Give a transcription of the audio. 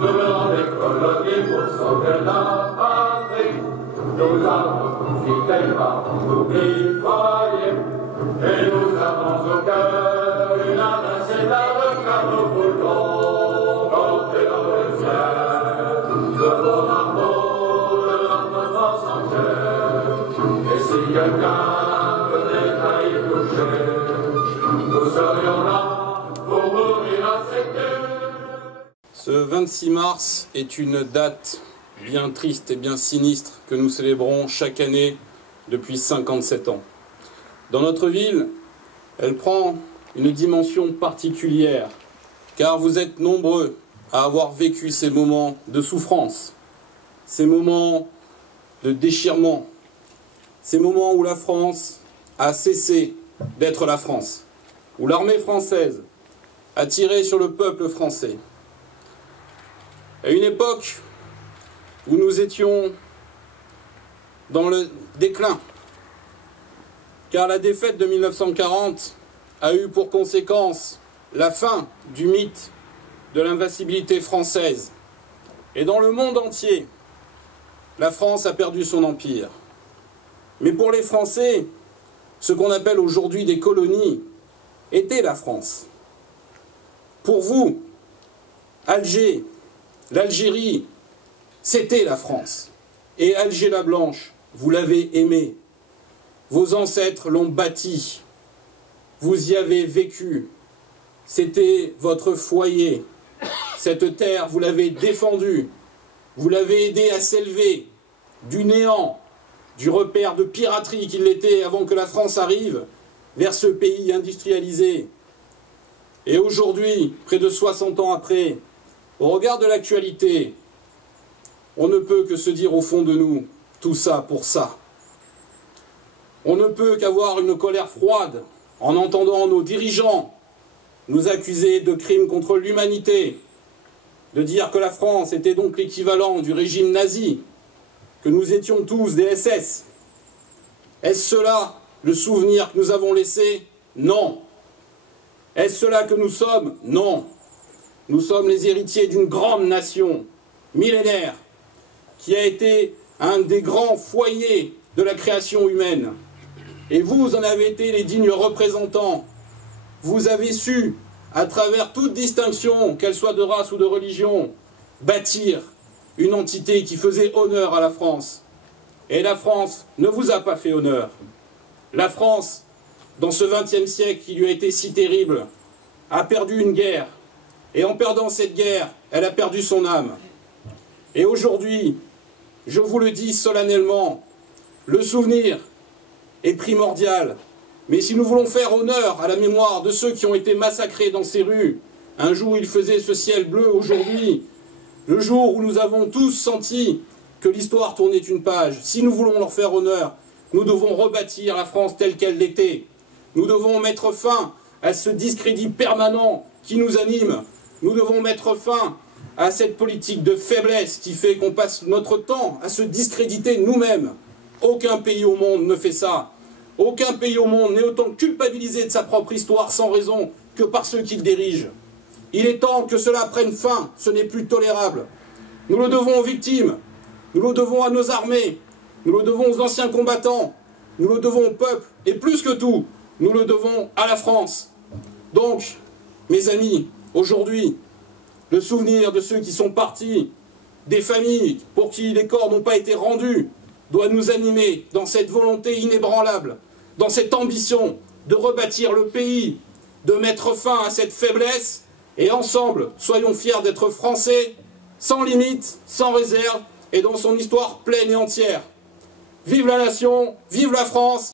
Nous décoloniés pour sauver la patrie. Nous avons profité par nos croyez. Et nous avons au cœur une âme inséparable car nous voulons porter notre ciel. De vos amours, de notre force entière. Et si quelqu'un venait à y toucher, nous serions là pour mourir à ses pieds. Ce 26 mars est une date bien triste et bien sinistre que nous célébrons chaque année depuis 57 ans. Dans notre ville, elle prend une dimension particulière, car vous êtes nombreux à avoir vécu ces moments de souffrance, ces moments de déchirement, ces moments où la France a cessé d'être la France, où l'armée française a tiré sur le peuple français. À une époque où nous étions dans le déclin, car la défaite de 1940 a eu pour conséquence la fin du mythe de l'invincibilité française. Et dans le monde entier, la France a perdu son empire. Mais pour les Français, ce qu'on appelle aujourd'hui des colonies était la France. Pour vous, Alger, l'Algérie, c'était la France. Et Alger la Blanche, vous l'avez aimé. Vos ancêtres l'ont bâti. Vous y avez vécu. C'était votre foyer. Cette terre, vous l'avez défendue. Vous l'avez aidé à s'élever du néant, du repère de piraterie qu'il était avant que la France arrive, vers ce pays industrialisé. Et aujourd'hui, près de 60 ans après, au regard de l'actualité, on ne peut que se dire au fond de nous, tout ça pour ça. On ne peut qu'avoir une colère froide en entendant nos dirigeants nous accuser de crimes contre l'humanité, de dire que la France était donc l'équivalent du régime nazi, que nous étions tous des SS. Est-ce cela le souvenir que nous avons laissé? Non. Est-ce cela que nous sommes? Non. Nous sommes les héritiers d'une grande nation millénaire qui a été un des grands foyers de la création humaine. Et vous en avez été les dignes représentants. Vous avez su, à travers toute distinction, qu'elle soit de race ou de religion, bâtir une entité qui faisait honneur à la France. Et la France ne vous a pas fait honneur. La France, dans ce XXe siècle qui lui a été si terrible, a perdu une guerre. Et en perdant cette guerre, elle a perdu son âme. Et aujourd'hui, je vous le dis solennellement, le souvenir est primordial. Mais si nous voulons faire honneur à la mémoire de ceux qui ont été massacrés dans ces rues, un jour il faisait ce ciel bleu, aujourd'hui, le jour où nous avons tous senti que l'histoire tournait une page, si nous voulons leur faire honneur, nous devons rebâtir la France telle qu'elle l'était. Nous devons mettre fin à ce discrédit permanent qui nous anime. Nous devons mettre fin à cette politique de faiblesse qui fait qu'on passe notre temps à se discréditer nous-mêmes. Aucun pays au monde ne fait ça. Aucun pays au monde n'est autant culpabilisé de sa propre histoire sans raison que par ceux qui le dirigent. Il est temps que cela prenne fin, ce n'est plus tolérable. Nous le devons aux victimes, nous le devons à nos armées, nous le devons aux anciens combattants, nous le devons au peuple, et plus que tout, nous le devons à la France. Donc, mes amis, aujourd'hui, le souvenir de ceux qui sont partis, des familles pour qui les corps n'ont pas été rendus, doit nous animer dans cette volonté inébranlable, dans cette ambition de rebâtir le pays, de mettre fin à cette faiblesse, et ensemble, soyons fiers d'être Français, sans limite, sans réserve, et dans son histoire pleine et entière. Vive la nation, vive la France!